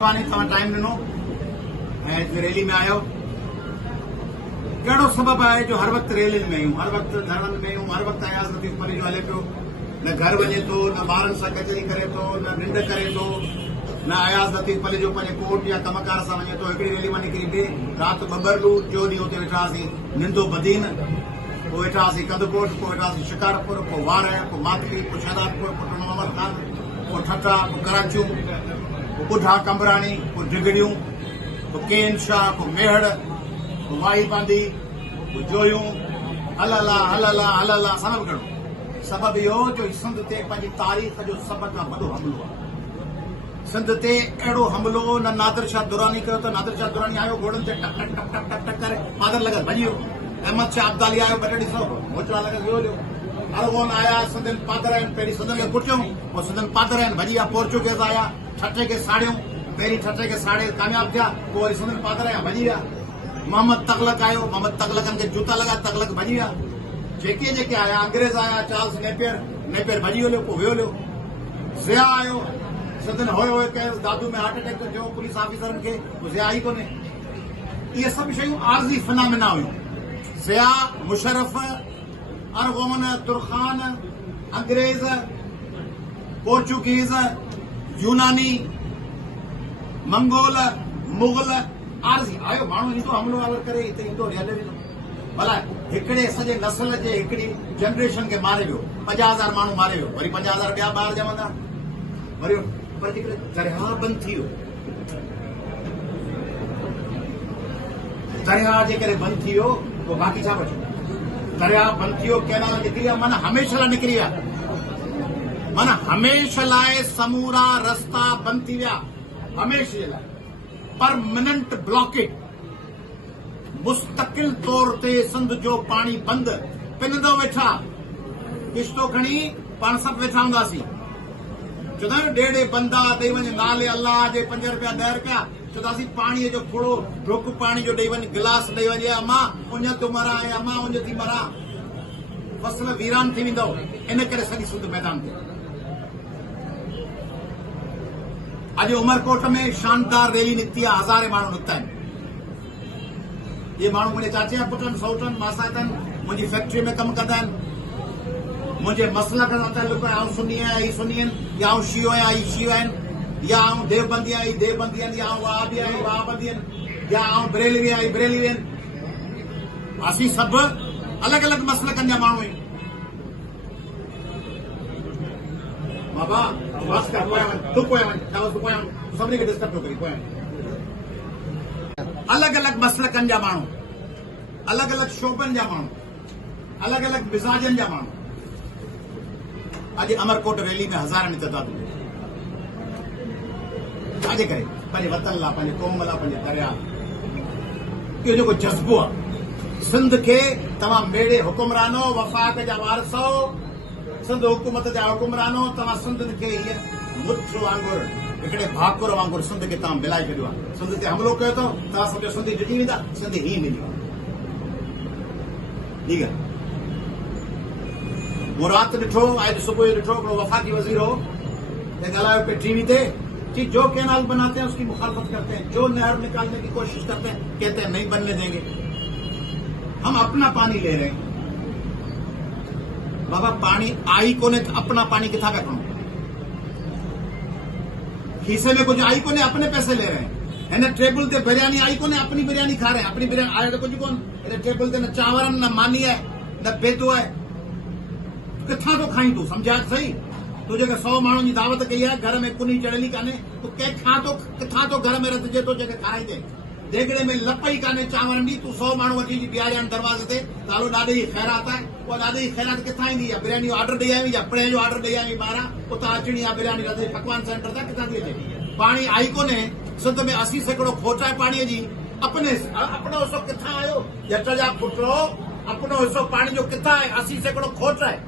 टाइम ॾिनो ऐं रैली में आयो। कहिड़ो सबब आहे जो हर वक़्तु रैलियुनि में आहियूं, हर वक़्तु धरणनि में आहियूं, हर वक़्तु अयाज़ लतीफ़ परी जो हले पियो। न घर वञे थो, न ॿारनि सां कचहरी करे थो, न निंड करे थो, न अयाज़ लतीफ़ परी जो पंहिंजे कोर्ट या कमकार सां वञे थो। हिकिड़ी रैली मां निकिरी ॿिए राति ॿ टियों ॾींहुं हुते वेठासीं, निंदो बदीन, पोइ वेठासीं कंदकोट, पोइ वेठासीं शिकारपुर, पोइ वार, पोइ मातली, पोइ शहदादपुर, पोइ मोहम्मद खान, पोइ ठठा, पोइ कराचियूं, पोइ ॿुढा कंबराणी, पोइ डिगड़ियूं, पोइ केन शाह, पोइ मेहड़, पोइ वाही बांदी, पोइ जोयूं, हलला हलला हलला। सबब कहिड़ो? सबब इहो जो सिंध ते पंहिंजी तारीख़ जो सभ खां वॾो हमिलो आहे। सिंध ते अहिड़ो हमिलो न नादिर शाह दुरानी कयो त नादिर शाह दुरानी आयो घोड़नि ते टक टक टक टक टक करे पादर लॻस भॼी वियो। अहमद शाह अब्दाली आयो ॿ टे ॾिसो मोचड़ा लॻस वियो। अरगोन आया, सिंधियुनि पादर आहिनि, पहिरीं सिंधियुनि खे कुटियूं, पोइ सिंधियुनि पादर आहिनि, भॼी विया। पोर्चुगीज़ आया, ठठे खे साड़ियूं, पहिरीं ठठे खे साड़े कामयाब थिया, पोइ वरी सिंधियुनि पादर आया, भॼी विया। मोहम्मद तगलक आयो, मोहम्मद तगलकनि खे जूता लॻा, तगलक भॼी विया। जेके जेके आया, अंग्रेज़ आया, चार्ल्स नेपियर भॼी हलियो, पोइ वियो हलियो। ज़िया आयो, सिंधियुनि होए होए कयो, दादू में हार्ट अटैक थियो पुलिस ऑफिसरनि खे, पोइ ज़िया ई कोन्हे। इहे सभु शयूं आरज़ी फिनामिना हुयूं। ज़िया, मुशर्रफ, अरगोन, तुरखान, अंग्रेज, पोर्चुगीज़, यूनानी, मंगोल, मुगल, आरज़ी आयो। माण्हू ईंदो हमलो आवर करे हिते ईंदो हले वेंदो। भला हिकिड़े सॼे नस्ल जे हिकिड़ी जनरेशन खे मारे वियो, 50,000 माण्हू मारे वियो, वरी 50,000 ॿिया ॿार ॼमंदा वरी। पर जेकॾहिं दरिया बंदि थी वियो, दरिया जे करे बंदि थी वियो, पोइ बाक़ी छा बचियो? दरिया बंदि थी वियो, कैनाल निकिरी विया, माना हमेशह लाइ निकिरी विया, माना हमेशह लाइ समूरा रस्ता बंदि थी विया, हमेशह जे लाइ। परमानेंट ब्लॉकेज, मुस्तकिल तौर ते सिंध जो पाणी बंदि। पिनंदो वेठा, किश्तो खणी पाण सभु वेठा हूंदासीं, चवंदा ॾेढे बंदा ॾेई वञ नाले अल्लाह जे 5 रुपया 10 रुपया, चवंदासीं पाणीअ जो थोरो ढुक पाणी जो ॾेई वञ, गिलास ॾेई वञे, अमा उञ तूं मरां ऐं अमा उञ थी मरां। फसल वीरान थी वेंदो, इन करे सॼी सिंध मैदान ते। अॼु उमरकोट में शानदार रैली निकिती आहे, हज़ारे माण्हू निकिता आहिनि। ये माण्हू मुंहिंजे चाचे जा पुटनि, सौटनि, मासा अथनि, मुंहिंजी फैक्ट्री में कमु कंदा आहिनि। मुंहिंजे मसलक सां तालुक आहे, आउं सुन्नी आहियां, ही सुन्नी आहिनि, या आउं शियो आहियां, ही शियो आहिनि, या आउं देवबंदी आहियां, ही देवबंदी आहिनि, या आउं वहाबी आहियां, ही वहाबंदी आहिनि, या आउं बरेलवी आहियां, ही बरेलवी आहिनि। असीं सभु अलॻि अलॻि मसलकनि जा माण्हू आहियूं। बाबा बस कर, पोयां वञ, तूं पोयां वञ, तूं पोयां वञ, सभिनी खे डिस्टर्ब थो करी, पोयां वञ। अलॻि अलॻि मसलकनि जा माण्हू, अलॻि अलॻि शोबनि जा माण्हू, अलॻि अलॻि मिज़ाजनि जा माण्हू। अॼु अमरकोट रैली में हज़ारनि तइदाद में। छाजे करे? पंहिंजे वतन लाइ, पंहिंजे क़ौम लाइ, पंहिंजे दरिया। इहो जेको जज़्बो आहे, सिंध खे तव्हां मेड़े हुकुमरानो, वफ़ाक़ जा वारसो, सिंध हुकूमत जा हुकुमरानो, तव्हां सिंधियुनि खे हीअ मुठ वांगुरु, हिकिड़े भाकुर वांगुरु सिंध खे तव्हां मिलाए छॾियो आहे। सिंध ते हमलो कयो अथव, तव्हां सम्झो सिंधी ॾिठी वेंदा, सिंध ही मिली। ठीकु आहे, वो राति ॾिठो, अॼु सुबुह जो ॾिठो, हिकिड़ो वफ़ाक़ी वज़ीर हो, ॻाल्हायो पे टीवी ते कि जो कैनाल बनाते हैं उसकी मुखालफत करते हैं, जो नहर निकालने की कोशिश करते हैं कहते हैं नहीं बनने देंगे, हम अपना पानी ले रहे हैं। बाबा पानी आई कोने, अपना पानी किथा पे खणो? खीसे में कुछ आई कोने, अपने पैसे ले रहे हैं। हिन टेबल ते बिरयानी आई कोने, अपनी बिरयानी खा रहे हैं। अपनी बिरयानी आयो तो कुछ कोन, हिन टेबल ते न चांवर, न मानी है, न बेदो है, किथां तो खाई? तू समझा सही? तू जेके 100 माण्हुनि जी दावत कई आहे, घर में कुनी चढ़ियली कान्हे, तू किथां तो घर में रधिजे थो जेके खाराईंदे? देगड़े में लप ई कान्हे चांवरनि जी, तू 100 माण्हू वठी बीहारिया दरवाज़े ते, तालो ॾाढी ई ख़ैरात आहे। उहा ॾाढी ई ख़ैरात किथां ईंदी आहे? बिरयानी जो ऑर्डर ॾेई आई या पिणे जो ऑर्डर ॾेई आई ॿाहिरां, उतां अचणी आहे बिरयानी रधे पकवान सेंटर तां, किथां थी अचे? पाणी आई कोन्हे सिंध में। 80 सैकड़ो खोट आहे पाणीअ जी। अपनो हिसो किथां आयो? जट जा पुटो, अपनो हिसो पाणी जो किथां आहे? 80 सैकड़ो खोट आहे।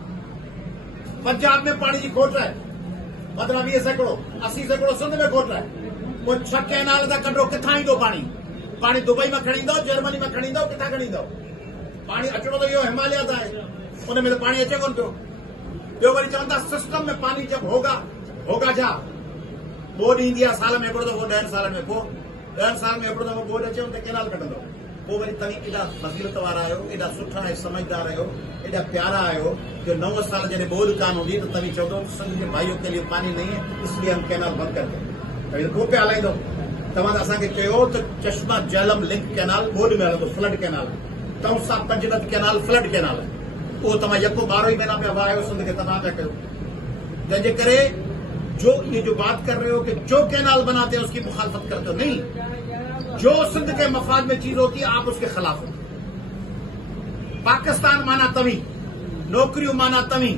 पंजाब में पाणी जी खोट आहे, मतलब 20 सैकड़ो, 80 सैकड़ो सिंध में खोट आहे। पोइ 6 कैनाल था कढो, किथां ईंदो पाणी? पाणी दुबई में खणी ईंदो, जर्मनी में खणी ईंदो, किथां खणी ईंदो? पाणी अचणो त इहो हिमालय तां आहे, उन में त पाणी अचे कोन पियो। ॿियो वरी चवनि था सिस्टम में पानी जब होगा, होगा छा? बोर्ड ईंदी आहे साल में हिकिड़ो दफ़ो 10 साल में, पोइ 10 साल में हिकिड़ो दफ़ो बोर्ड अचे हुन ते कैनाल कढंदो। पोइ वरी तव्हीं एॾा फज़ीलत वारा आहियो, एॾा सुठा ऐं समझदार आहियो, एॾा प्यारा आहियो जो 9 साल जॾहिं बोर्ड कान हूंदी त तव्हीं चवंदो सिंध जे भाइयों के लिए पानी नहीं है इसलिए हम कैनाल बंद कर दें। तव्हीं पोइ पिया हलाईंदो। तव्हां असांखे चयो त Chashma Jhelum link canal board में हलंदो, flood canal. Taunsa Panjnad canal flood canal है, वो तव्हां यको 12 ही महीना पिया वाहियो सिंध खे तबाह पिया कयो। जंहिंजे करे जो ये जो बात कर रहे हो कि जो कैनाल बनाते हैं उसकी मुखालफत करते हो, नहीं, जो सिंध के मफाद में चीज होती है आप उसके खिलाफ हो। पाकिस्तान माना तवी, नौकरियों माना तवी,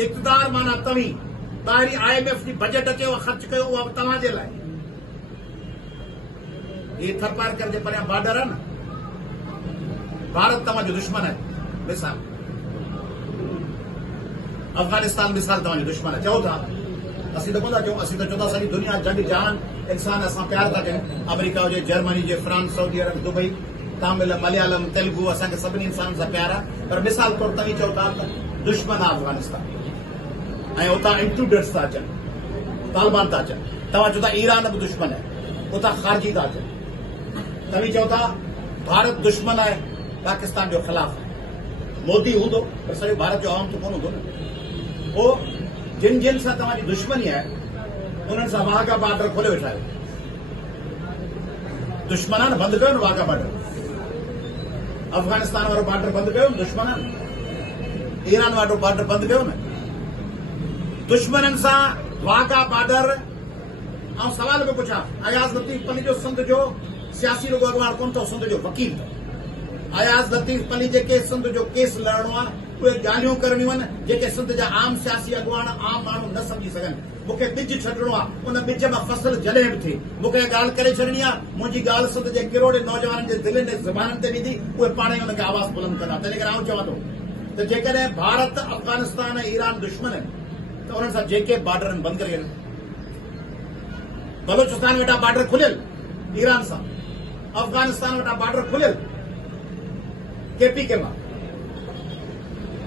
इक़्तिदार माना तवी, ॿाहिरीं IMF जी बजट अचे ख़र्च कयो उहा तव्हांजे लाइ। ये थरपार कर जे परियां बॉर्डर है ना, भारत तव्हांजो दुश्मन है। मिसाल अफगानिस्तान मिसाल तव्हांजो दुश्मन है। चओ था असीं त कोन था चऊं, असीं त चवंदा सॼी दुनिया जंग जान इंसान असां प्यार था कयूं। अमेरिका हुजे, जर्मनी हुजे, फ्रांस, सऊदी अरब, दुबई, तामिल, मलयालम, तेलुगु, असांखे सभिनी इंसाननि सां प्यार आहे। पर मिसाल तौर तव्हीं चओ था त दुश्मन आहे अफगानिस्तान ऐं उतां इंट्रूडर्स था अचनि, तालिबान था अचनि। तव्हां चओ था ईरान बि दुश्मन आहे, उतां ख़ारजी था अचनि। तव्हीं चओ था भारत दुश्मन आहे, पाकिस्तान जो ख़िलाफ़ आहे। मोदी हूंदो पर सॼो भारत जो आवाम त कोन हूंदो न। पोइ जिन जिन सां तव्हांजी दुश्मनी आहे उन्हनि सां वाघा बॉर्डर खोले वेठा आहियो। दुश्मन आहे न, बंदि कयो न वाघा बॉर्डर। अफगानिस्तान वारो बॉर्डर बंदि कयो न, दुश्मन आहे न। ईरान वारो बॉर्डर बंदि कयो न। दुश्मननि सां वाघा बॉर्डर। ऐं सवाल बि पुछां, अयाज़ लतीफ़ पली जो सिंध जो सियासी रुगो अॻवान कोन अथव, सिंध जो वकील अथव। अयाज़ लतीफ़ पली जेके सिंध जो केस लड़णो आहे उहे ॻाल्हियूं करणियूं आहिनि जेके सिंध जा आम सियासी अॻवान आम माण्हू न सम्झी सघनि। मूंखे ॿिज छॾणो आहे, उन ॿिज मां फसल जॾहिं बि थिए मूंखे ॻाल्हि करे छॾणी आहे। मुंहिंजी ॻाल्हि सिंध जे किरोड़े नौजवाननि जे दिलनि ऐं ज़बाननि ते वेंदी, उहे पाण ई हुनखे आवाज़ बुलंद कंदा। तंहिं करे आउं चवां थो त जेकॾहिं भारत, अफगानिस्तान ऐं ईरान दुश्मन आहिनि त उन्हनि सां जेके बॉर्डर आहिनि बंदि करे छॾनि। बलोचिस्तान वेठा बॉर्डर खुलियल ईरान सां, अफगानिस्तान वेठा बॉर्डर खुलियल KPK मां,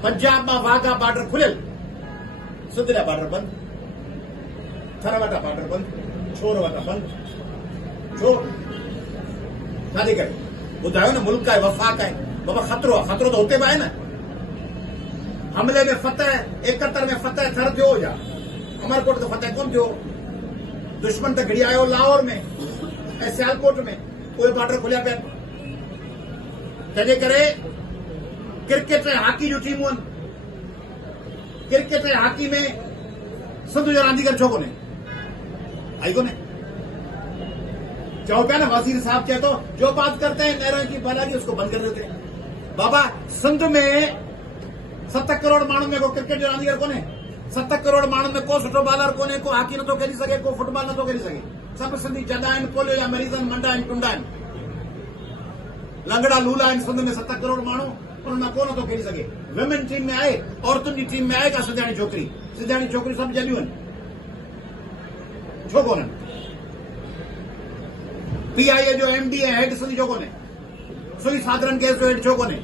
पंजाब मां वाघा बॉर्डर खुलियल, सिंध जा बॉर्डर बंद, थर वटा बॉर्डर बंद, छोर वटा बंद। छो? छाजे करे? ॿुधायो न, मुल्क आहे, वफ़ाक़ आहे, बाबा ख़तरो आहे। ख़तरो त हुते बि आहे न। हमले में फतह, 71 में फतह थर थियो या अमरकोट त फतह कोन थियो। दुश्मन त घड़ी आयो लाहौर में ऐं सियालकोट में, उहे बॉर्डर खुलिया पिया। तंहिंजे करे क्रिकेट ऐं हॉकी जूं टीमूं आहिनि। क्रिकेट ऐं हॉकी में सिंध जो रांदीगर छो कोन्हे? आई कोन्हे। चओ पिया न, वज़ीर साहब चए थो जो बात करते हैं नहरों की बनागी उसको बंद कर देते हैं। बाबा सिंध में 7 करोड़ माण्हुनि में को क्रिकेट जो रांदीगर कोन्हे। 7 करोड़ माण्हुनि में को सुठो बॉलर कोन्हे, को हॉकी नथो खेली सघे, को फुटबॉल नथो खेली सघे। सभु सिंधी चङा आहिनि, पोलियो जा मरीज़ आहिनि, मंडा आहिनि, टुंडा आहिनि, लंगड़ा लूला आहिनि। सिंध में 7 करोड़ माण्हू, उन्हनि मां को नथो खेली सघे। विमेन टीम में आहे, औरतुनि जी टीम में आहे का सिंधियाणी छोकिरी? सिंधियाणी छोकिरियूं सभु जलियूं आहिनि, छो कोन्हनि? PIA जो MD हेड सिंधी छो कोन्हे? सुई साधारण केस जो हेड छो कोन्हे?